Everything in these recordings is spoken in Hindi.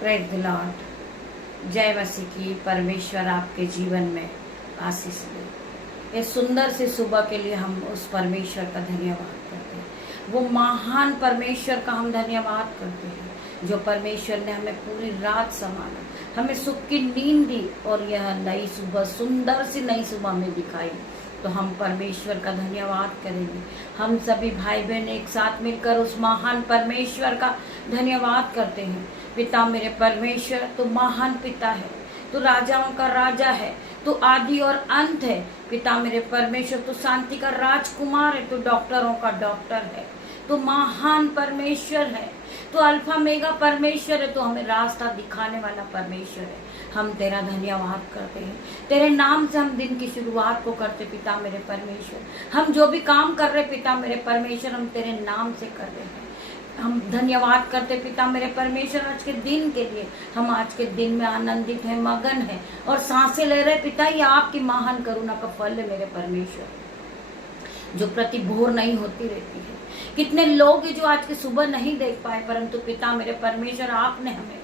Praise the Lord. जय मसीह की। परमेश्वर आपके जीवन में आशीष दे। इस सुंदर से सुबह के लिए हम उस परमेश्वर का धन्यवाद करते हैं। वो महान परमेश्वर का हम धन्यवाद करते हैं जो परमेश्वर ने हमें पूरी रात संभाला, हमें सुख की नींद दी और यह नई सुबह, सुंदर सी नई सुबह में दिखाई। तो हम परमेश्वर का धन्यवाद करेंगे। हम सभी भाई बहन एक साथ मिलकर उस महान परमेश्वर का धन्यवाद करते हैं। पिता मेरे परमेश्वर, तू महान पिता है, तू राजाओं का राजा है, तू आदि और अंत है। पिता मेरे परमेश्वर, तू शांति का राजकुमार है, तू डॉक्टरों का डॉक्टर है, तू महान परमेश्वर है, तू अल्फा मेगा परमेश्वर है, तू हमें रास्ता दिखाने वाला परमेश्वर है। हम तेरा धन्यवाद करते हैं। तेरे नाम से हम दिन की शुरुआत को करते पिता मेरे परमेश्वर। हम जो भी काम कर रहे पिता मेरे परमेश्वर, हम तेरे नाम से कर रहे हैं। हम धन्यवाद करते पिता मेरे परमेश्वर आज के दिन के लिए। हम आज के दिन में आनंदित हैं, मगन हैं और सांसें ले रहे पिता। ये आपकी महान करुणा का फल है मेरे परमेश्वर, जो प्रति भोर नहीं होती रहती है। कितने लोग हैं जो आज की सुबह नहीं देख पाए, परंतु पिता मेरे परमेश्वर आपने हमें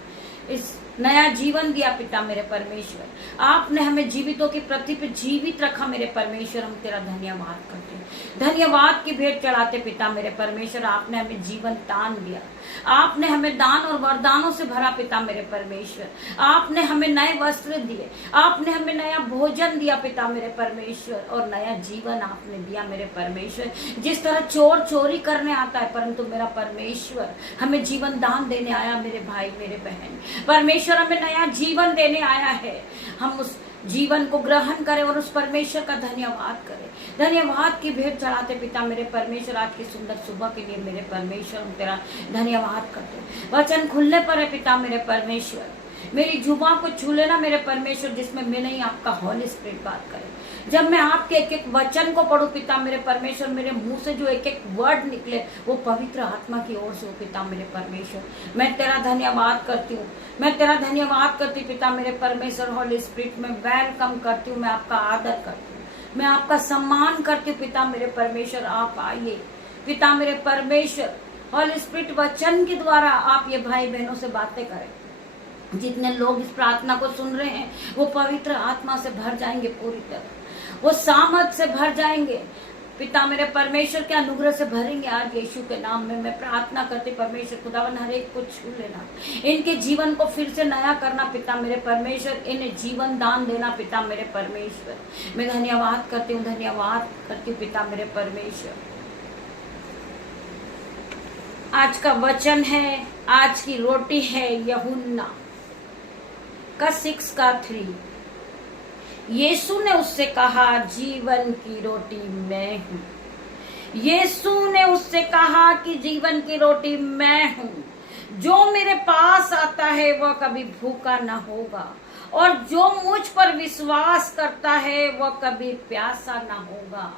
इस नया जीवन दिया। पिता मेरे परमेश्वर, आपने हमें जीवितों की पृथ्वी पे जीवित रखा मेरे परमेश्वर। हम तेरा धन्यवाद करते हैं, धन्यवाद की भेंट चढ़ाते पिता मेरे परमेश्वर। आपने हमें जीवन दान दिया, आपने हमें दान और वरदानों से भरा पिता मेरे परमेश्वर। आपने हमें नए वस्त्र दिए, आपने हमें नया भोजन दिया पिता मेरे परमेश्वर, और नया जीवन आपने दिया मेरे परमेश्वर। जिस तरह चोर चोरी करने आता है, परंतु मेरा परमेश्वर हमें जीवन दान देने आया। मेरे भाई मेरे बहन, परमेश्वर हमें नया जीवन देने आया है। हम उस जीवन को ग्रहण करें और उस परमेश्वर का धन्यवाद करें। धन्यवाद की भेंट चढ़ाते पिता मेरे परमेश्वर। आज की सुंदर सुबह के लिए मेरे परमेश्वर हम तेरा धन्यवाद करते हैं। वचन खुलने पर है पिता मेरे परमेश्वर। मेरी जुबान को छू लेना मेरे परमेश्वर, जिसमें मैं नहीं आपका हॉली स्पिरिट बात करे। जब मैं आपके एक एक वचन को पढ़ूं पिता मेरे परमेश्वर, मेरे मुंह से जो एक एक वर्ड निकले वो पवित्र आत्मा की ओर से हो पिता मेरे परमेश्वर। मैं तेरा धन्यवाद करती हूँ, मैं तेरा धन्यवाद करती पिता मेरे परमेश्वर। हॉली स्पिरिट में वेलकम करती हूँ, मैं आपका आदर करती हूँ, मैं आपका सम्मान करती हूँ पिता मेरे परमेश्वर। आप आइए पिता मेरे परमेश्वर। हॉली स्पिरिट वचन के द्वारा आप ये भाई बहनों से बातें करें। जितने लोग इस प्रार्थना को सुन रहे हैं वो पवित्र आत्मा से भर जाएंगे, पूरी तरह वो सामर्थ से भर जाएंगे पिता मेरे परमेश्वर के अनुग्रह से भरेंगे। आज यीशु के नाम में मैं प्रार्थना करती परमेश्वर खुदावन, हर एक को छू लेना, इनके जीवन को फिर से नया करना पिता मेरे परमेश्वर। इन्हें जीवन दान देना पिता मेरे परमेश्वर। मैं धन्यवाद करती हूँ, धन्यवाद करती हूँ पिता मेरे परमेश्वर। आज का वचन है, आज की रोटी है यूहन्ना का 6:3। यीशु ने उससे कहा, जीवन की रोटी मैं हूँ। यीशु ने उससे कहा कि जीवन की रोटी मैं हूँ। जो मेरे पास आता है वह कभी भूखा न होगा, और जो मुझ पर विश्वास करता है वह कभी प्यासा न होगा।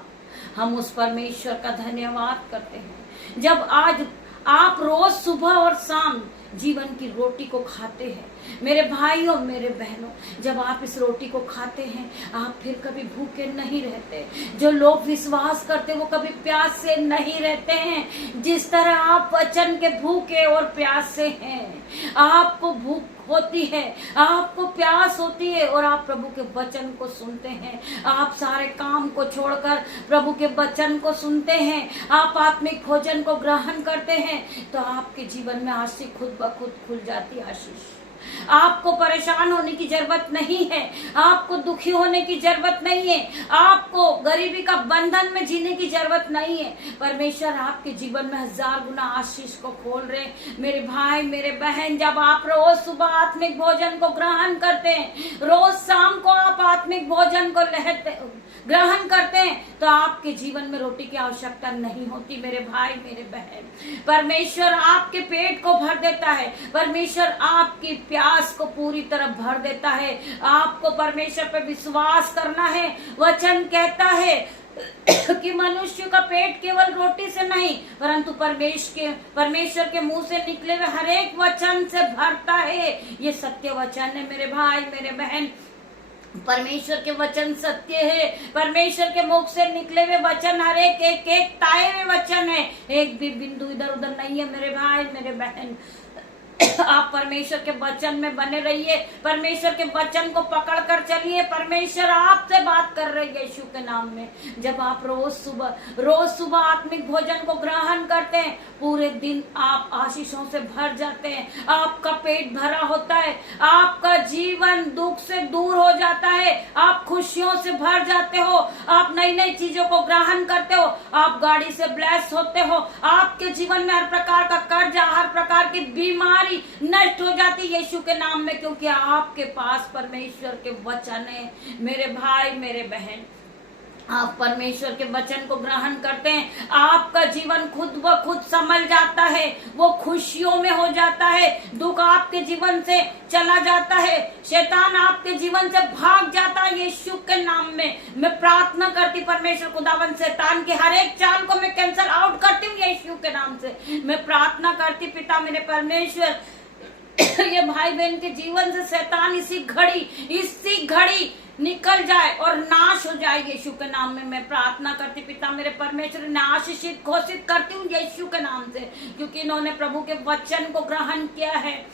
हम उस परमेश्वर का धन्यवाद करते हैं। जब आज आप रोज सुबह और शाम जीवन की रोटी को खाते हैं मेरे भाइयों मेरे बहनों, जब आप इस रोटी को खाते हैं आप फिर कभी भूखे नहीं रहते। जो लोग विश्वास करते वो कभी प्यास से नहीं रहते हैं। जिस तरह आप वचन के भूखे और प्यासे हैं, आपको भूख होती है, आपको प्यास होती है और आप प्रभु के वचन को सुनते हैं। आप सारे काम को छोड़कर प्रभु के वचन को सुनते हैं, आप आत्मिक भोजन को ग्रहण करते हैं, तो आपके जीवन में आशीष खुद ब खुद खुल जाती। आशीष आपको परेशान होने की जरूरत नहीं है, आपको दुखी होने की जरूरत नहीं है, आपको गरीबी का बंधन में जीने की जरूरत नहीं है। परमेश्वर आपके जीवन में 1000 गुना आशीष को खोल रहे मेरे भाई मेरे बहन। जब आप रोज सुबह आत्मिक भोजन को ग्रहण करते हैं, रोज शाम को आप आत्मिक भोजन को ग्रहण करते हैं, तो आपके जीवन में रोटी की आवश्यकता नहीं होती मेरे भाई मेरे बहन। परमेश्वर आपके पेट को भर देता है, परमेश्वर आपकी प्यास को पूरी तरह भर देता है। आपको परमेश्वर पर विश्वास करना है। वचन कहता है कि मनुष्य का पेट केवल रोटी से नहीं परंतु परमेश्वर के मुंह से निकले हुए हर एक वचन से भरता है। ये सत्य वचन है मेरे भाई मेरे बहन। परमेश्वर के वचन सत्य है, परमेश्वर के मुख से निकले हुए वचन हर एक ताए हुए वचन है, एक भी बिंदु इधर उधर नहीं है मेरे भाई मेरे बहन। आप परमेश्वर के वचन में बने रहिए, परमेश्वर के वचन को पकड़ कर चलिए। परमेश्वर आपसे बात कर रहे हैं यीशु के नाम में। जब आप रोज सुबह आत्मिक भोजन को ग्रहण करते हैं, पूरे दिन आप आशीषों से भर जाते हैं, आपका पेट भरा होता है, आपका जीवन दुख से दूर हो जाता है, आप खुशियों से भर जाते हो, आप नई नई चीजों को ग्रहण करते हो, आप गाड़ी से ब्लेस होते हो, आपके जीवन में हर प्रकार का कर्जा, हर प्रकार की बीमारी नष्ट हो जाती है यीशु के नाम में, क्योंकि आपके पास परमेश्वर के वचन है। मेरे भाई मेरे बहन, आप परमेश्वर के वचन को ग्रहण करते हैं, आपका जीवन खुद ब खुद संभल जाता है, वो खुशियों में हो जाता है, दुख आपके जीवन से चला जाता है, शैतान आपके जीवन से भाग जाता है यीशु के नाम में। मैं प्रार्थना करती परमेश्वर खुदावन शैतान की हर एक चाल को मैं कैंसल आउट करती हूँ यीशु के नाम से। मैं प्रार्थना करती पिता मेरे परमेश्वर, ये भाई बहन के जीवन से शैतान इसी घड़ी निकल जाए और नाश हो जाए यीशु के नाम में। मैं प्रार्थना करती पिता मेरे परमेश्वर, ने आशीषित घोषित करती हूँ यीशु के नाम से, क्योंकि इन्होंने प्रभु के वचन को ग्रहण किया है।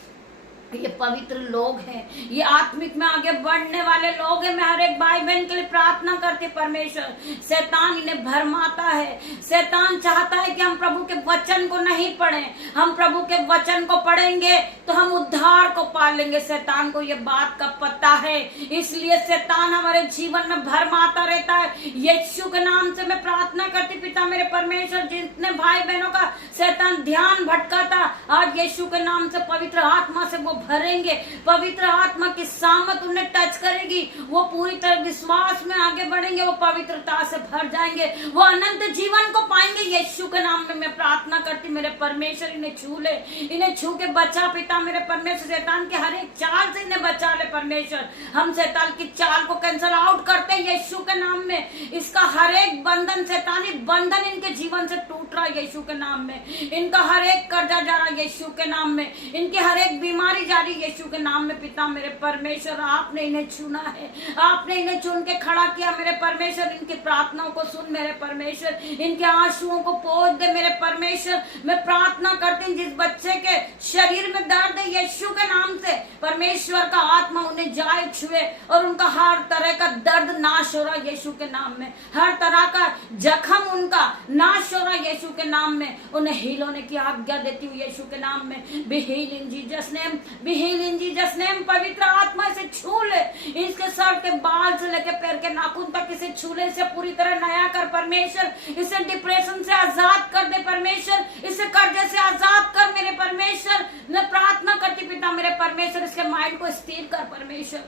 ये पवित्र लोग हैं, ये आत्मिक में आगे बढ़ने वाले लोग हैं। मैं हर एक भाई बहन के लिए प्रार्थना करती परमेश्वर, शैतान इन्हें भरमाता है, शैतान चाहता है कि हम प्रभु के वचन को नहीं पढ़ें। हम प्रभु के वचन को पढ़ेंगे तो हम उद्धार को पा लेंगे। शैतान को ये बात का पता है, इसलिए शैतान हमारे जीवन में भरमाता रहता है। यीशु के नाम से मैं प्रार्थना करती पिता मेरे परमेश्वर, जितने भाई बहनों का शैतान ध्यान भटका था, आज यीशु के नाम से पवित्र आत्मा से वो भरेंगे, पवित्र आत्मा की सामत उन्हें टच करेगी, वो पूरी तरह विश्वास में आगे बढ़ेंगे, वो पवित्रता से भर जाएंगे, वो अनंत जीवन को पाएंगे यीशु के नाम में। मैं प्रार्थना करती मेरे परमेश्वर, इन्हें छू ले, इन्हें छू के बचा पिता मेरे परमेश्वर, शैतान के हर एक चाल से इन्हें बचा ले परमेश्वर। हम शैतान की चाल को कैंसल आउट करते हैं यीशु के नाम में। इसका हर एक बंधन, शैतानी बंधन इनके जीवन से टूट रहा है यीशु के नाम में। इनका हर एक कर्जा जा रहा है यीशु के नाम में, इनकी हर एक बीमारी जारी यीशु के नाम में। पिता मेरे परमेश्वर, आपने इन्हें चुना है, आपने इन्हें चुन के खड़ा किया मेरे परमेश्वर। इनकी प्रार्थनाओं को सुन मेरे परमेश्वर, इनके आंसुओं को पोंछ दे मेरे परमेश्वर। मैं प्रार्थना करती हूँ जिस बच्चे के शरीर में दर्द है यीशु के नाम से, परमेश्वर का आत्मा उन्हें जाए छुए और उनका हर तरह का दर्द नाश हो रहा है यीशु के नाम में, हर तरह का जख्म उनका नाश हो रहा है यीशु के नाम में। उन्हें हील होने की आज्ञा देती हूँ यीशु के नाम में। Be heal in Jesus name, be heal in Jesus name. पवित्र आत्मा से छू ले, इसके सर के बाल से लेकर पैर के नाखून तक इसे छू ले, इसे पूरी तरह नया कर परमेश्वर। इसे डिप्रेशन से आजाद कर दे परमेश्वर, इसे कर्जे से आजाद कर मेरे परमेश्वर। मैं प्रार्थना करती पिता मेरे परमेश्वर, इसके माइंड को स्थिर कर परमेश्वर,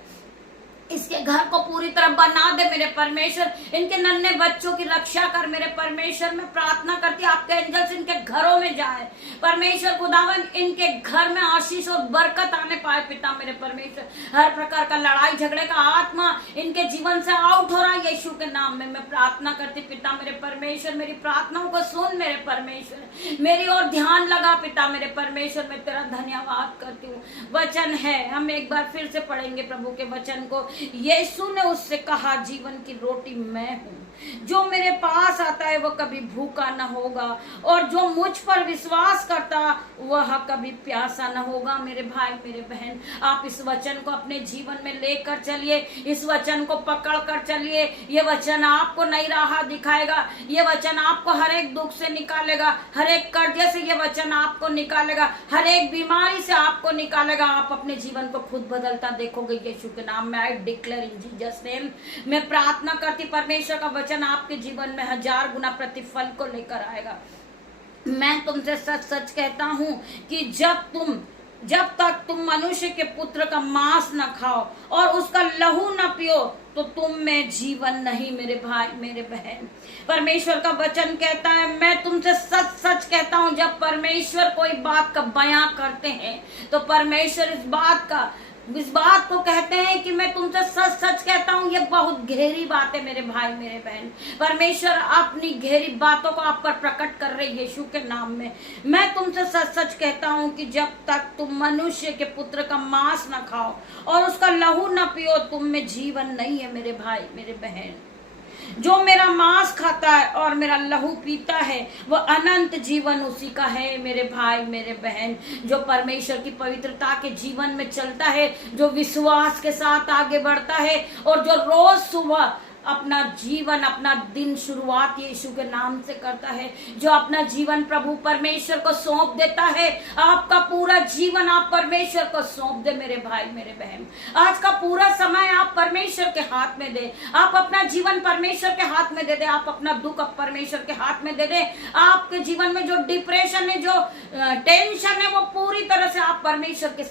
इसके घर को पूरी तरह बना दे मेरे परमेश्वर। इनके नन्हे बच्चों की रक्षा कर मेरे परमेश्वर। मैं प्रार्थना करती आपके एंजल्स इनके घरों में जाए परमेश्वर खुदावन, इनके घर में आशीष और बरकत आने पाए पिता मेरे परमेश्वर। हर प्रकार का लड़ाई झगड़े का आत्मा इनके जीवन से आउट हो रहा है यीशु के नाम में। मैं प्रार्थना करती पिता मेरे परमेश्वर, मेरी प्रार्थनाओं को सुन मेरे परमेश्वर, मेरी ओर ध्यान लगा पिता मेरे परमेश्वर। मैं तेरा धन्यवाद करती हूँ। वचन है, हम एक बार फिर से पढ़ेंगे प्रभु के वचन को। यीशु ने उससे कहा, जीवन की रोटी मैं हूँ, जो मेरे पास आता है वह कभी भूखा न होगा, और जो मुझ पर विश्वास करता वह कभी प्यासा न होगा। मेरे भाई मेरे बहन, आप इस वचन को अपने जीवन में लेकर चलिए, इस वचन को पकड़ कर चलिए। ये वचन आपको नई राह दिखाएगा, ये वचन आपको हर एक दुख से निकालेगा, हर एक कर्जे से ये वचन आपको निकालेगा, हर एक बीमारी से आपको निकालेगा। आप अपने जीवन को खुद बदलता देखोगे यीशु के नाम में। I declare in Jesus name. मैं प्रार्थना करती परमेश्वर का वचन आपके जीवन में 1000 गुना प्रतिफल को लेकर आएगा। मैं तुमसे सच सच कहता हूं कि जब तक तुम मनुष्य के पुत्र का मांस न खाओ और उसका लहू न पियो तो तुम में जीवन नहीं। मेरे भाई मेरे बहन, परमेश्वर का वचन कहता है, मैं तुमसे सच सच कहता हूं, जब परमेश्वर कोई बात का बयां करते हैं तो परमेश्वर इस बात को कहते हैं कि मैं तुमसे सच सच कहता हूँ। ये बहुत गहरी बात है मेरे भाई मेरे बहन। परमेश्वर अपनी गहरी बातों को आप पर प्रकट कर रहे यीशु के नाम में। मैं तुमसे सच सच कहता हूँ कि जब तक तुम मनुष्य के पुत्र का मांस न खाओ और उसका लहू न पियो, तुम में जीवन नहीं है मेरे भाई मेरे बहन। जो मेरा मांस खाता है और मेरा लहू पीता है वह अनंत जीवन उसी का है। मेरे भाई मेरे बहन, जो परमेश्वर की पवित्रता के जीवन में चलता है, जो विश्वास के साथ आगे बढ़ता है और जो रोज सुबह अपना जीवन, अपना दिन शुरुआत यीशु के नाम से करता है, जो अपना जीवन प्रभु परमेश्वर को सौंप देता है। आपका पूरा जीवन आप परमेश्वर को सौंप दे मेरे भाई मेरे बहन। आज का पूरा समय आप परमेश्वर के हाथ में दे। आप अपना जीवन परमेश्वर के हाथ में दे दे। आप अपना दुख परमेश्वर के हाथ में दे दे। आपके जीवन में जो डिप्रेशन है, जो टेंशन है, वो पूरी तरह से आप परमेश्वर के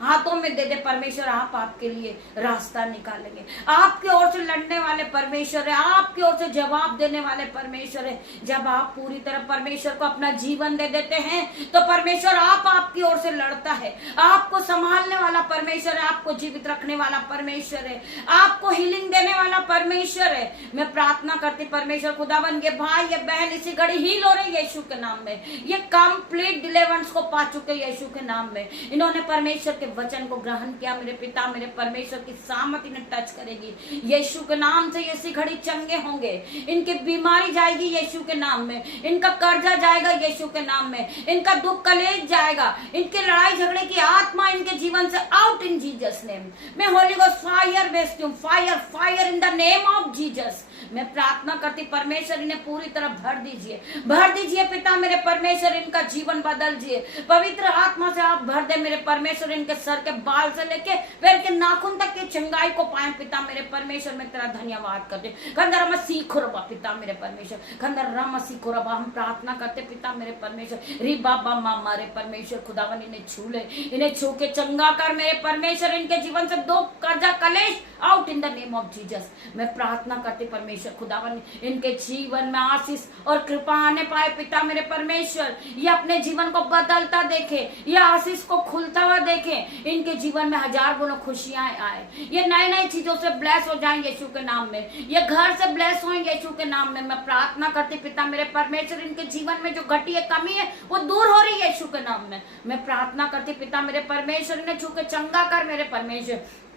हाथों में दे दे। परमेश्वर आपके लिए रास्ता निकालेंगे। आपकी ओर से लड़ने वाले परमेश्वर है, आपकी ओर से जवाब देने वाले परमेश्वर है। जब आप पूरी तरह परमेश्वर को अपना जीवन दे देते हैं तो परमेश्वर आपकी ओर से लड़ता है। आपको संभालने वाला परमेश्वर है, आपको जीवित रखने वाला परमेश्वर है, आपको हीलिंग देने वाला परमेश्वर है। मैं प्रार्थना करती परमेश्वर खुदावन, ये भाई ये बहन इसी घड़ी हील हो रहे यीशु के नाम में, ये कंप्लीट डिलीवरेंस को पा चुके यीशु के नाम में। इन्होंने परमेश्वर के वचन को ग्रहण किया। मेरे पिता मेरे परमेश्वर की सामर्थ इन्हें टच करेगी यीशु के नाम से। इसी घड़ी चंगे होंगे, इनकी बीमारी जाएगी यीशु के नाम में, इनका कर्जा जाएगा यीशु के नाम में, इनका दुख कलेश जाएगा, इनके लड़ाई झगड़े की आत्मा इनके जीवन से आउट इन जीसस नेम। मैं होली गोस्ट फायर भेजती हूँ, fire fire in the name of Jesus. मैं प्रार्थना करती परमेश्वर इन्हें पूरी तरह भर दीजिए पिता मेरे परमेश्वर, इनका जीवन बदल दीजिए। पवित्र आत्मा से आप भर दे मेरे परमेश्वर, इनके सर के बाल से लेके पैर के नाखून तक की चंगाई को पाए पिता मेरे परमेश्वर। मैं तेरा धन्यवाद करते खंडर रम सीखो रबा पिता मेरे परमेश्वर, खंडर रम सीखो रबा। हम प्रार्थना करते पिता मेरे परमेश्वर, री बाबा मामा रे परमेश्वर खुदावन इन्हें छू ले, इन्हें छू के चंगा कर मेरे परमेश्वर। इनके जीवन से दो कर्जा कलेश out in the name of Jesus. मैं प्रार्थना करती परमेश्वर खुदावन, इनके जीवन में आशीष और कृपा आने पाए पिता मेरे परमेश्वर। ये अपने जीवन को बदलता देखे, ये आशीष को खुलता हुआ देखे, इनके जीवन में हजार गुना खुशियां आए, ये नए नए चीजों से ब्लेस हो जाएं यीशु के नाम में, ये घर से ब्लेस हो यीशु के नाम में। मैं प्रार्थना करती पिता मेरे परमेश्वर, इनके जीवन में जो घटी है कमी है वो दूर हो रही है यीशु के नाम में। मैं प्रार्थना करती पिता मेरे परमेश्वर, इन्हें छू के चंगा कर मेरे परमेश्वर।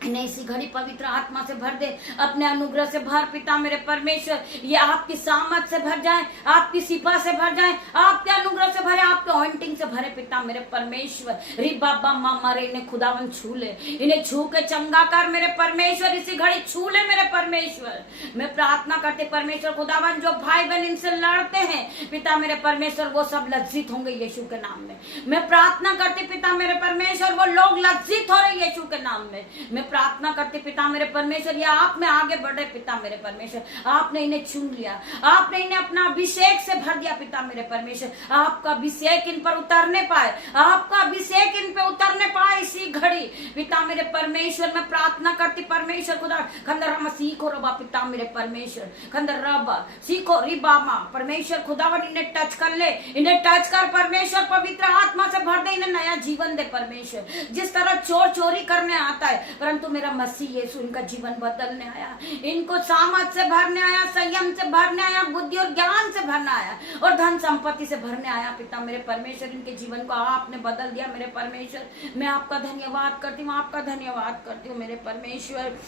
इन्हें इसी घड़ी पवित्र आत्मा से भर दे, अपने अनुग्रह से भर पिता मेरे परमेश्वर। ये आपकी सामर्थ से भर जाए, आपकी सिपा से भर जाए, आपके अनुग्रह से भरे, आपके ऑइंटिंग से भरे पिता मेरे परमेश्वर। री बाबा मामा रे, इन्हें खुदावन छू ले, इन्हें छू के चंगा कर मेरे परमेश्वर। इसी घड़ी छू ले मेरे परमेश्वर। मैं प्रार्थना करते परमेश्वर खुदावन, जो भाई बहन इनसे लड़ते हैं पिता मेरे परमेश्वर, वो सब लज्जित होंगे यीशु के नाम में। मैं प्रार्थना करती पिता मेरे परमेश्वर, वो लोग लज्जित हो रहे यीशु के नाम में। मैं प्रार्थना करते पिता मेरे परमेश्वर, ये आप में आगे बढ़ रहे पिता मेरे परमेश्वर। आपने इन्हें चुन लिया, आपने इन्हें अपना अभिषेक से भर दिया पिता मेरे परमेश्वर। आपका अभिषेक इन पर उतरने पाए, आपका अभिषेक इन पे उतरने पाए इसी घड़ी पिता मेरे परमेश्वर। मैं प्रार्थना करती परमेश्वर खुदा, खंडर रबा सीखो रबा पिता मेरे परमेश्वर, खंडर रबा सीखो रिबा माँ परमेश्वर खुदावन, इन्हें टच कर ले, इन्हें टच कर परमेश्वर। पवित्र आत्मा से भर दे, इन्हें नया जीवन दे परमेश्वर। जिस तरह चोर चोरी करने आता है, परंतु मेरा मसीह यीशु इनका जीवन बदलने आया, इनको सामर्थ से भरने आया, संयम से भरने आया, बुद्धि और ज्ञान से भरना आया और धन संपत्ति से भरने आया पिता मेरे परमेश्वर। इनके जीवन को आपने बदल दिया मेरे परमेश्वर। मैं आपका धन्यवाद करती हूँ, आपका धन्यवाद करती हूँ मेरे परमेश्वर।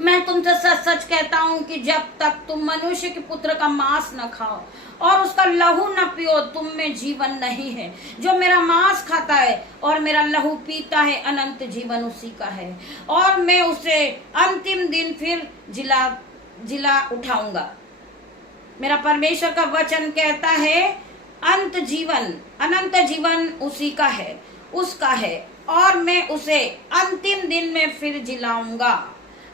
मैं तुमसे सच सच कहता हूँ कि जब तक तुम मनुष्य के पुत्र का मांस न खाओ और उसका लहू न पियो, तुम में जीवन नहीं है। जो मेरा मांस खाता है और मेरा लहू पीता है, अनंत जीवन उसी का है, और मैं उसे अंतिम दिन फिर जिला उठाऊंगा। मेरा परमेश्वर का वचन कहता है अनंत जीवन उसी का है, उसका है, और मैं उसे अंतिम दिन में फिर जिलाऊंगा।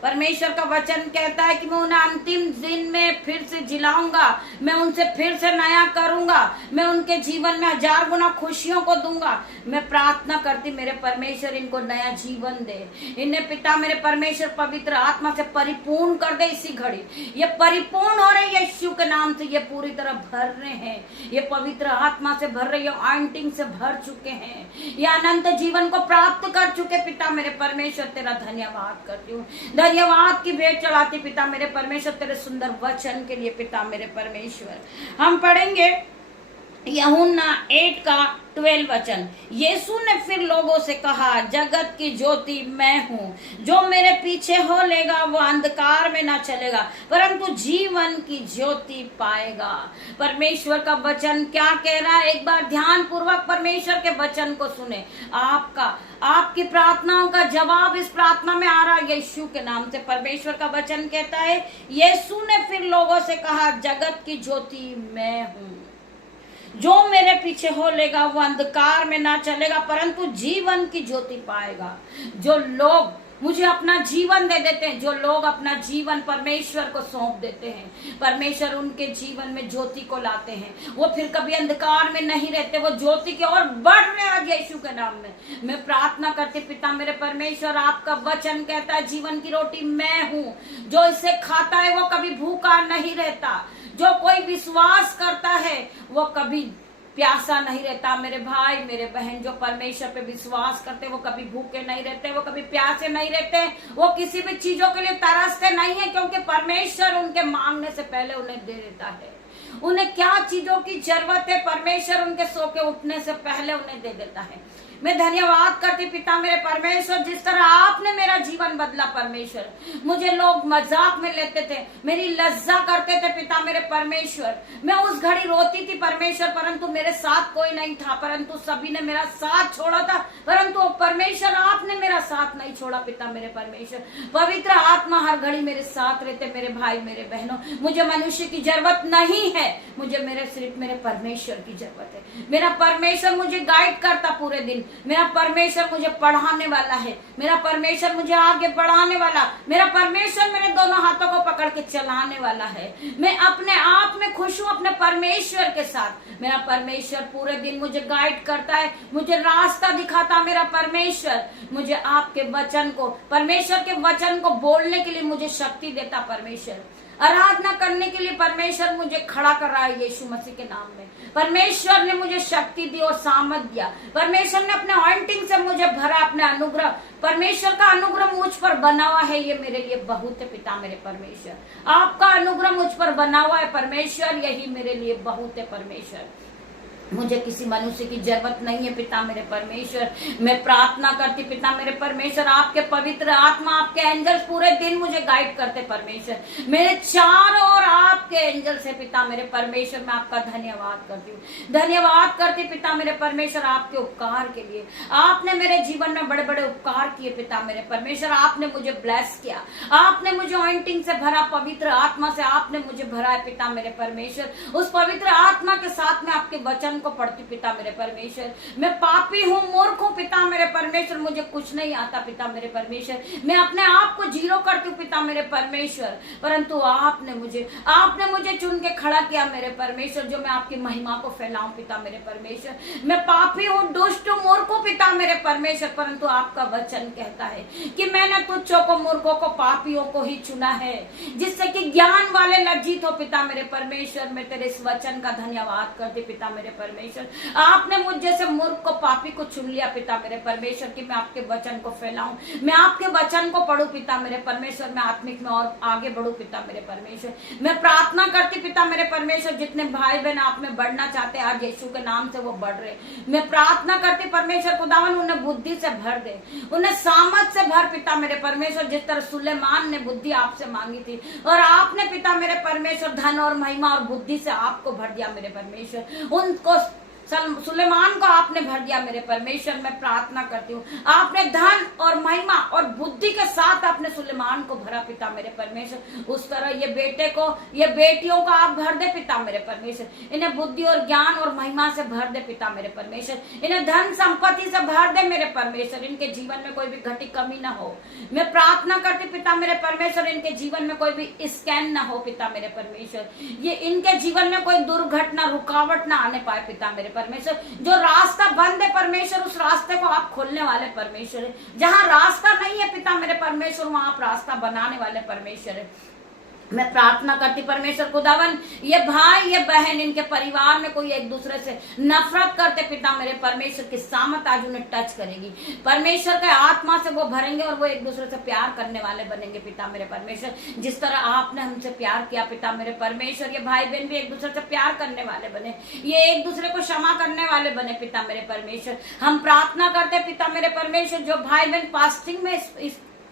परमेश्वर का वचन कहता है कि मैं उन्हें अंतिम दिन में फिर से जिलाऊंगा, मैं उनसे फिर से नया करूंगा, मैं उनके जीवन में हजार गुना खुशियों को दूंगा। मैं प्रार्थना करती मेरे परमेश्वर, इनको नया जीवन दे, इन्हें पिता मेरे परमेश्वर पवित्र आत्मा से परिपूर्ण कर दे। इसी घड़ी ये परिपूर्ण हो रहे यीशु के नाम से, ये पूरी तरह भर रहे हैं, ये पवित्र आत्मा से भर रहे, ऑइंटिंग से भर चुके हैं, ये अनंत जीवन को प्राप्त कर चुके पिता मेरे परमेश्वर। तेरा धन्यवाद करती हूँ, धन्यवाद की भेंट चढ़ाती पिता मेरे परमेश्वर तेरे सुंदर वचन के लिए पिता मेरे परमेश्वर। हम पढ़ेंगे यूहन्ना 8:12 वचन। यीशु ने फिर लोगों से कहा, जगत की ज्योति मैं हूँ। जो मेरे पीछे हो लेगा वो अंधकार में ना चलेगा परंतु जीवन की ज्योति पाएगा। परमेश्वर का वचन क्या कह रहा है? एक बार ध्यान पूर्वक परमेश्वर के वचन को सुने। आपकी प्रार्थनाओं का जवाब इस प्रार्थना में आ रहा है यीशु के नाम से। परमेश्वर का वचन कहता है, यीशु ने फिर लोगों से कहा, जगत की ज्योति मैं हूँ। जो मेरे पीछे हो लेगा वो अंधकार में ना चलेगा परंतु जीवन की ज्योति पाएगा। जो लोग मुझे अपना जीवन दे देते हैं, जो लोग अपना जीवन परमेश्वर को सौंप देते हैं, परमेश्वर उनके जीवन में ज्योति को लाते हैं। वो फिर कभी अंधकार में नहीं रहते, वो ज्योति की ओर बढ़ रहे हैं यीशु के नाम में। मैं प्रार्थना करती, पिता मेरे परमेश्वर, आपका वचन कहता है जीवन की रोटी मैं हूँ। जो इसे खाता है वो कभी भूखा नहीं रहता। जो कोई विश्वास करता है वो कभी प्यासा नहीं रहता। मेरे भाई मेरे बहन जो परमेश्वर पे विश्वास करते वो कभी भूखे नहीं रहते, वो कभी प्यासे नहीं रहते, वो किसी भी चीजों के लिए तरसते नहीं है क्योंकि परमेश्वर उनके मांगने से पहले उन्हें दे देता है। उन्हें क्या चीजों की जरूरत है परमेश्वर उनके सो के उठने से पहले उन्हें दे देता है। मैं धन्यवाद करती पिता मेरे परमेश्वर, जिस तरह आपने मेरा जीवन बदला परमेश्वर। मुझे लोग मजाक में लेते थे, मेरी लज्जा करते थे पिता मेरे परमेश्वर। मैं उस घड़ी रोती थी परमेश्वर, परंतु मेरे साथ कोई नहीं था, परंतु सभी ने मेरा साथ छोड़ा था, परंतु परमेश्वर आपने मेरा साथ नहीं छोड़ा पिता मेरे परमेश्वर। पवित्र आत्मा हर घड़ी मेरे साथ रहते। मेरे भाई मेरे बहनों, मुझे मनुष्य की जरूरत नहीं है, मुझे सिर्फ मेरे परमेश्वर की जरूरत है। मेरा परमेश्वर मुझे गाइड करता पूरे दिन, मेरा परमेश्वर मुझे पढ़ाने वाला है, मेरा परमेश्वर मुझे आगे बढ़ाने वाला, मेरा परमेश्वर मेरे दोनों हाथों को पकड़ के चलाने वाला है। मैं अपने आप में खुश हूँ अपने परमेश्वर के साथ। मेरा परमेश्वर पूरे दिन मुझे गाइड करता है, मुझे रास्ता दिखाता। मेरा परमेश्वर मुझे आपके वचन को, परमेश्वर के वचन को बोलने के लिए मुझे शक्ति देता। परमेश्वर आराधना करने के लिए परमेश्वर मुझे खड़ा कर रहा है यीशु मसीह के नाम में। परमेश्वर ने मुझे शक्ति दी और सामर्थ दिया। परमेश्वर ने अपने ऑइंटिंग से मुझे भरा, अपने अनुग्रह, परमेश्वर का अनुग्रह मुझ पर बना हुआ है। ये मेरे लिए बहुत है पिता मेरे परमेश्वर। आपका अनुग्रह मुझ पर बना हुआ है परमेश्वर, यही मेरे लिए बहुत है परमेश्वर। मुझे किसी मनुष्य की जरूरत नहीं है पिता मेरे परमेश्वर। मैं प्रार्थना करती पिता मेरे परमेश्वर, आपके पवित्र आत्मा, आपके एंजल्स पूरे दिन मुझे गाइड करते परमेश्वर। मेरे चारों ओर आपके एंजल्स है पिता मेरे परमेश्वर। मैं आपका धन्यवाद करती हूँ, धन्यवाद करती पिता मेरे परमेश्वर आपके उपकार के लिए। आपने मेरे जीवन में बड़े बड़े उपकार किए पिता मेरे परमेश्वर। आपने मुझे ब्लेस किया, आपने मुझे ऑइंटिंग से भरा, पवित्र आत्मा से आपने मुझे भरा है पिता मेरे परमेश्वर। उस पवित्र आत्मा के साथ में आपके वचन को पढ़ती पिता मेरे परमेश्वर। मैं पापी हूँ, मूर्ख हूँ पिता मेरे परमेश्वर, मुझे कुछ नहीं आता पिता मेरे परमेश्वर। मैं अपने आप को जीरो करती हूँ पिता मेरे परमेश्वर, परंतु आपने मुझे चुन के खड़ा किया मेरे परमेश्वर, जो मैं आपकी महिमा को फैलाऊं पिता मेरे परमेश्वर। मैं पापी हूँ, दुष्ट हूँ, मूर्ख हूँ पिता मेरे परमेश्वर, परंतु आपका वचन कहता है कि मैंने तुच्छों को, मूर्खों को, पापियों को ही चुना है, जिससे कि ज्ञान वाले लज्जित हो पिता मेरे परमेश्वर। मैं तेरे इस वचन का धन्यवाद करती पिता मेरे परमेश्वर। आपने मुझ जैसे मूर्ख को, पापी को चुन लिया पिता मेरे परमेश्वर कि मैं आपके वचन को फैलाऊं, मैं आपके वचन को पढ़ूं पिता मेरे परमेश्वर। मैं आत्मिक में और आगे बढ़ूं पिता मेरे परमेश्वर। मैं प्रार्थना करती पिता मेरे परमेश्वर, जितने भाई बहन आप में बढ़ना चाहते हैं आज यीशु के नाम से वो बढ़ रहे। मैं प्रार्थना करती परमेश्वर खुदावन उन्हें बुद्धि से भर दे, उन्हें सामर्थ से भर पिता मेरे परमेश्वर। जिस तरह सुलेमान ने बुद्धि आपसे मांगी थी और आपने पिता मेरे परमेश्वर धन और महिमा और बुद्धि से आपको भर दिया मेरे परमेश्वर, उनको सुलेमान को आपने भर दिया मेरे परमेश्वर। मैं प्रार्थना करती हूँ, आपने धन और महिमा और बुद्धि के साथ आपने सुलेमान को भरा पिता मेरे परमेश्वर। उस तरह ये बेटे को, ये बेटियों को आप भर दे पिता मेरे परमेश्वर। इन्हें बुद्धि और ज्ञान और महिमा से भर दे पिता मेरे परमेश्वर। इन्हें धन संपत्ति से भर दे मेरे परमेश्वर। इनके जीवन में कोई भी घटी कमी ना हो। मैं प्रार्थना करती पिता मेरे परमेश्वर, इनके जीवन में कोई भी स्कैन ना हो पिता मेरे परमेश्वर। ये इनके जीवन में कोई दुर्घटना, रुकावट ना आने पाए पिता मेरे परमेश्वर। जो रास्ता बंद है परमेश्वर, उस रास्ते को आप खोलने वाले परमेश्वर है। जहां रास्ता नहीं है पिता मेरे परमेश्वर, वहां आप रास्ता बनाने वाले परमेश्वर है। मैं प्रार्थना करती परमेश्वर खुदावन, ये भाई ये बहन इनके परिवार में कोई एक दूसरे से नफरत करते पिता मेरे परमेश्वर की सामत आज उन्हें टच करेगी। परमेश्वर के आत्मा से वो भरेंगे और वो एक दूसरे से प्यार करने वाले बनेंगे पिता मेरे परमेश्वर। जिस तरह आपने हमसे प्यार किया पिता मेरे परमेश्वर, ये भाई बहन भी एक दूसरे से प्यार करने वाले बने, ये एक दूसरे को क्षमा करने वाले बने पिता मेरे परमेश्वर। हम प्रार्थना करते पिता मेरे परमेश्वर, जो भाई बहन फास्टिंग में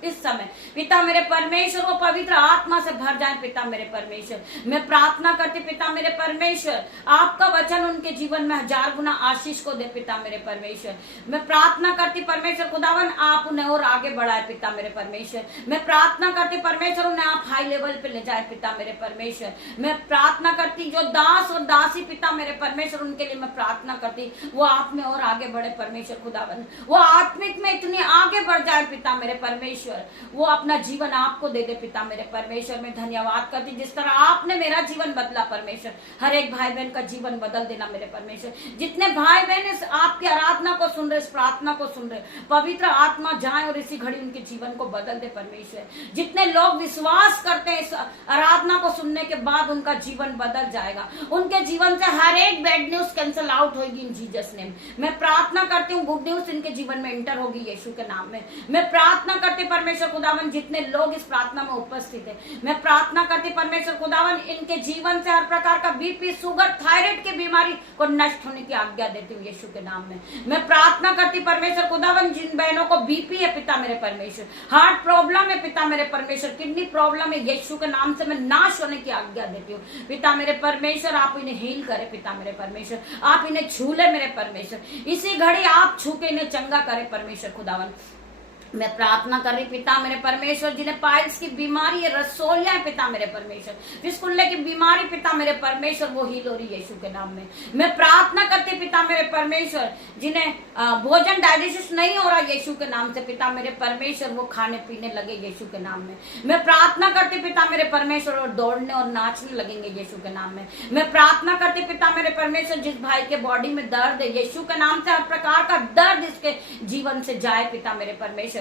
इस समय पिता मेरे परमेश्वर वो पवित्र आत्मा से भर जाए पिता मेरे परमेश्वर। मैं प्रार्थना करती पिता मेरे परमेश्वर, आपका वचन उनके जीवन में 1000 गुना आशीष को दे पिता मेरे परमेश्वर। मैं प्रार्थना करती परमेश्वर खुदावन, आप उन्हें और आगे बढ़ाए पिता मेरे परमेश्वर। मैं प्रार्थना करती परमेश्वर, उन्हें आप हाई लेवल पे ले जाए पिता मेरे परमेश्वर। मैं प्रार्थना करती जो दास और दासी पिता मेरे परमेश्वर, उनके लिए मैं प्रार्थना करती वो आप में और आगे बढ़े परमेश्वर खुदावन, वो आत्मिक में इतनी आगे बढ़ जाए पिता मेरे परमेश्वर, वो अपना जीवन आपको दे दे पिता मेरे परमेश्वर। मैं धन्यवाद करती जिस तरह आपने मेरा जीवन बदला परमेश्वर, हर एक भाई बहन का जीवन बदल देना मेरे परमेश्वर। जितने भाई बहन इस आपकी आराधना को सुन रहे, इस प्रार्थना को सुन रहे, पवित्र आत्मा जाए और इसी घड़ी उनके जीवन को बदल दे परमेश्वर। जितने लोग विश्वास करते हैं इस आराधना को सुनने के बाद उनका जीवन बदल जाएगा, उनके जीवन से हर एक बैड न्यूज कैंसिल आउट होगी इन जीसस नेम। मैं प्रार्थना करती हूँ गुड न्यूज इनके जीवन में एंटर होगी यीशु के नाम में। मैं प्रार्थना करती परमेश्वर खुदावन, जितने लोग इस प्रार्थना में उपस्थित है, मैं प्रार्थना करती परमेश्वर खुदावन, इनके जीवन से हर प्रकार का बीपी, शुगर, थायराइड की बीमारी को नष्ट होने की आज्ञा देती हूँ यीशु के नाम में। मैं प्रार्थना करती परमेश्वर खुदावन, जिन बहनों को बीपी है पिता मेरे परमेश्वर, हार्ट प्रॉब्लम है पिता मेरे परमेश्वर, किडनी प्रॉब्लम है, यीशु के नाम से मैं नाश होने की आज्ञा देती हूँ पिता मेरे परमेश्वर। आप इन्हें हील करे पिता मेरे परमेश्वर, आप इन्हें छू ले मेरे परमेश्वर, इसी घड़ी आप छू के इन्हें चंगा करे परमेश्वर खुदावन। मैं प्रार्थना कर रही पिता मेरे परमेश्वर, जिन्हें पाइल्स की बीमारी है, रसोलियां है पिता मेरे परमेश्वर, फिस्कुल्ले की बीमारी पिता मेरे परमेश्वर, वो हील हो रही है यीशु के नाम में। मैं प्रार्थना करती पिता मेरे परमेश्वर, जिन्हें भोजन डाइजेशन नहीं हो रहा यीशु के नाम से पिता मेरे परमेश्वर, वो खाने पीने लगे यीशु के नाम में। मैं प्रार्थना करती पिता मेरे परमेश्वर, और दौड़ने और नाचने लगेंगे यीशु के नाम में। मैं प्रार्थना करती पिता मेरे परमेश्वर, जिस भाई के बॉडी में दर्द है यीशु के नाम से हर प्रकार का दर्द इसके जीवन से जाए पिता मेरे परमेश्वर,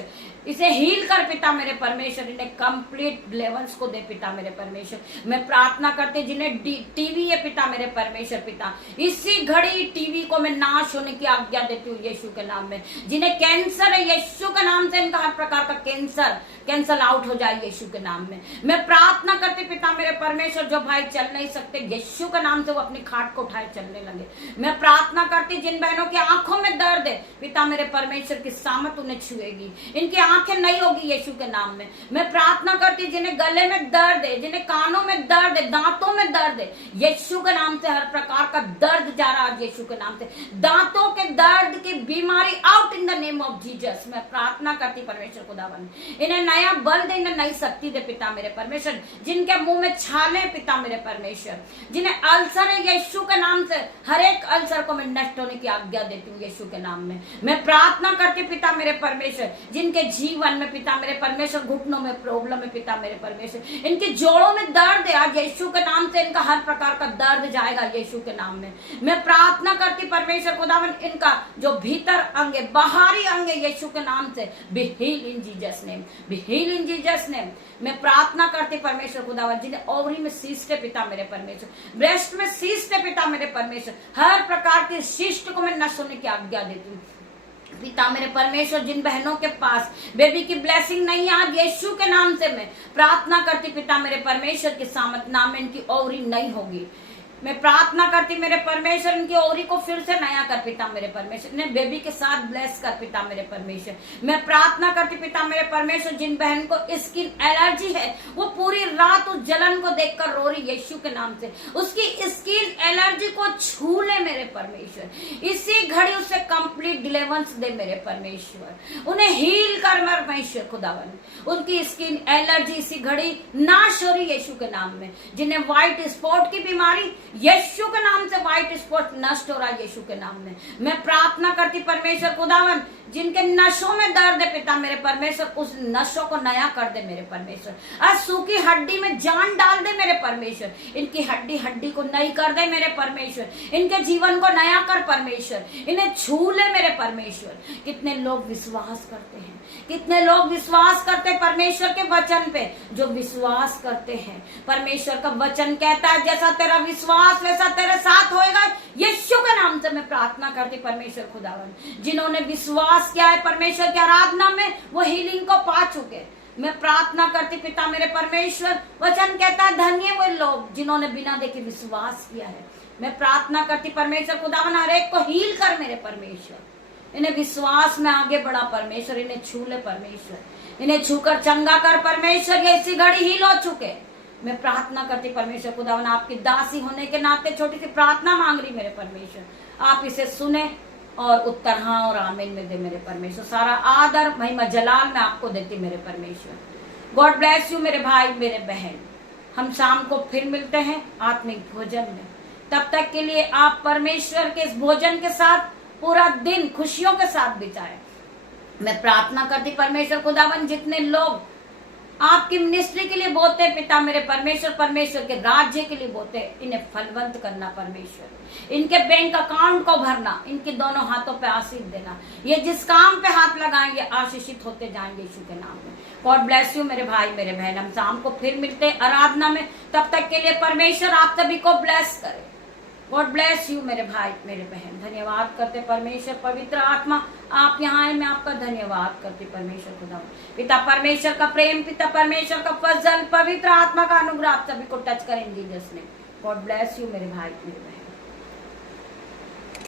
इसे हील कर पिता मेरे परमेश्वर, इन्हें कंप्लीट डिलीवरेंस को दे पिता मेरे परमेश्वर। मैं प्रार्थना करते जिन्हें टीवी है पिता मेरे परमेश्वर, पिता इसी घड़ी टीवी को मैं नाश होने की आज्ञा देती हूँ यीशु के नाम में। जिन्हें कैंसर है यीशु के नाम से इनका हर प्रकार का कैंसर आउट हो जाए यीशु के नाम में। मैं प्रार्थना करती पिता मेरे परमेश्वर, जो भाई चल नहीं सकते यीशु के नाम से वो अपनी खाट को उठाए चलने लगे। मैं प्रार्थना करती जिन बहनों की आंखों में दर्द है पिता मेरे परमेश्वर की सामत उन्हें छुएगी, इनकी आंखें नहीं होगी यीशु के नाम में। मैं प्रार्थना करती जिन्हें गले में दर्द है, जिन्हें कानों में दर्द है, दांतों में दर्द है, यीशु के नाम से हर प्रकार का दर्द जा रहा है यीशु के नाम से। दांतों के दर्द की बीमारी out in the name of Jesus. मैं प्रार्थना करती परमेश्वर खुदावन, इन्हें नया बल दे, इन्हें नई शक्ति दे पिता मेरे परमेश्वर। जिनके मुंह में छाले पिता मेरे परमेश्वर, जिन्हें अल्सर है यीशु के नाम से हर एक अल्सर को मैं नष्ट होने की आज्ञा देती हूँ यीशु के नाम में। मैं प्रार्थना करती पिता मेरे परमेश्वर, जिनके जीवन में पिता मेरे परमेश्वर घुटनों में प्रॉब्लम है पिता मेरे परमेश्वर, इनके जोड़ों में दर्द है आज यीशु के नाम से इनका हर प्रकार का दर्द जाएगा यीशु के नाम में। मैं प्रार्थना करती परमेश्वर खुदावन, इनका जो भीतर अंग है, बाहरी अंग है यीशु के नाम से be heal in Jesus name, be heal in Jesus name. मैं प्रार्थना करती परमेश्वर खुदावन, जिन्हें ओवरी में सिस्ट है पिता मेरे परमेश्वर, ब्रेस्ट में सिस्ट है पिता मेरे परमेश्वर, हर प्रकार के सिस्ट को मैं नष्ट होने की आज्ञा देती हूँ पिता मेरे परमेश्वर। जिन बहनों के पास बेबी की ब्लेसिंग नहीं है आज यीशु के नाम से मैं प्रार्थना करती पिता मेरे परमेश्वर के सामत नाम में इनकी ओवरी नहीं होगी। मैं प्रार्थना करती मेरे परमेश्वर, इनकी ओवरी को फिर से नया कर पिता मेरे परमेश्वर, इन्हें बेबी के साथ ब्लेस कर पिता मेरे परमेश्वर। मैं प्रार्थना करती पिता मेरे परमेश्वर, जिन बहन को स्किन एलर्जी है वो पूरी रात उस जलन को देखकर रो रही यीशु के नाम से, उसकी स्किन एलर्जी को छू ले मेरे परमेश्वर, इसी घड़ी उससे कंप्लीट डिलीवरेंस दे मेरे परमेश्वर, उन्हें हील कर मेरे परमेश्वर खुदावन। उनकी स्किन एलर्जी इसी घड़ी नाश हो रही यीशु के नाम में। जिन्हें व्हाइट स्पॉट की बीमारी यीशु के नाम से व्हाइट स्पॉट नष्ट हो रहा है यीशु के नाम में। मैं प्रार्थना करती परमेश्वर खुदावन, जिनके नसों में दर्द है पिता मेरे परमेश्वर, उस नसों को नया कर दे मेरे परमेश्वर। आज सूखी हड्डी में जान डाल दे मेरे परमेश्वर, इनकी हड्डी को नई कर दे मेरे परमेश्वर, इनके जीवन को नया कर परमेश्वर, इन्हें छू ले मेरे परमेश्वर। कितने लोग विश्वास करते हैं, कितने लोग विश्वास करते हैं परमेश्वर के वचन पे, जो विश्वास करते हैं परमेश्वर का वचन कहता है जैसा तेरा विश्वास वैसा तेरे साथ होएगा। यीशु के नाम से मैं प्रार्थना करती परमेश्वर खुदावन, जिन्होंने विश्वास किया है परमेश्वर की आराधना में वो हीलिंग को पा चुके। मैं प्रार्थना करती पिता मेरे परमेश्वर, वचन कहता है धन्य वो लोग जिन्होंने बिना देखे विश्वास किया है। मैं प्रार्थना करती परमेश्वर खुदावन हर एक को हील कर मेरे परमेश्वर, इन्हें विश्वास में आगे बढ़ा परमेश्वर, इन्हें छू ले परमेश्वर, इन्हें छूकर चंगा कर परमेश्वर। ये इसी घड़ी हील हो चुके। मैं प्रार्थना करती परमेश्वर खुदावन, आपकी दासी होने के नाते छोटी सी प्रार्थना मांग रही मेरे परमेश्वर, आप इसे सुने और उत्तर हाँ और आमीन में दे मेरे परमेश्वर। सारा आदर महिमा जलाल मैं आपको देती मेरे परमेश्वर। गॉड ब्लेस यू मेरे भाई मेरे बहन। हम शाम को फिर मिलते हैं आत्मिक भोजन में। तब तक के लिए आप परमेश्वर के इस भोजन के साथ पूरा दिन खुशियों के साथ बिताए। मैं प्रार्थना करती परमेश्वर खुदावन, जितने लोग आपकी मिनिस्ट्री के लिए बोते पिता मेरे परमेश्वर, परमेश्वर के राज्य के लिए बोते, इन्हें फलवंत करना परमेश्वर, इनके बैंक अकाउंट को भरना, इनके दोनों हाथों पे आशीष देना। ये जिस काम पे हाथ लगाएंगे आशीषित होते जाएंगे यीशु के नाम में। गॉड ब्लेस यू मेरे भाई मेरे बहन। हम शाम को फिर मिलते हैं आराधना में। तब तक के लिए परमेश्वर आप सभी को ब्लेस करे। गॉड ब्लेस यू मेरे भाई मेरे बहन। धन्यवाद करते परमेश्वर, पवित्र आत्मा आप यहाँ आए, मैं आपका धन्यवाद करती परमेश्वर खुदा। पिता परमेश्वर का प्रेम, पिता परमेश्वर का फजल, पवित्र आत्मा का अनुग्रह आप सभी को टच करें जीसस ने। गॉड ब्लेस यू मेरे भाई मेरे बहन।